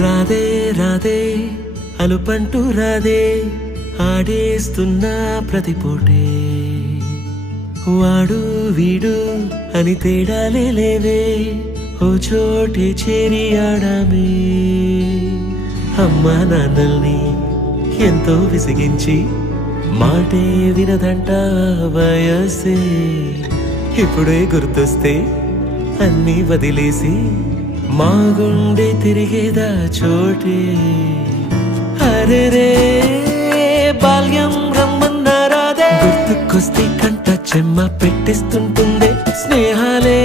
రాధే రాధే అలుపంటూ రాధే ఆడేస్తున్నా ప్రతిపూటే వాడు వీడు అని తేడాలే లేవే ఓ చోటే చేరి ఆడామే అమ్మా నాన్నల్ని ఎంతో విసిగించి మాటే వినదంట వయసే ఇప్పుడే గుర్తొస్తే అన్నీ వదిలేసి మా గుండె తిరిగేదా చోటే అరే రే బాల్యం రమ్మన్నారాదే గుర్తుకొస్తే కంట చెమ్మ పెట్టిస్తుంటుందే స్నేహాలే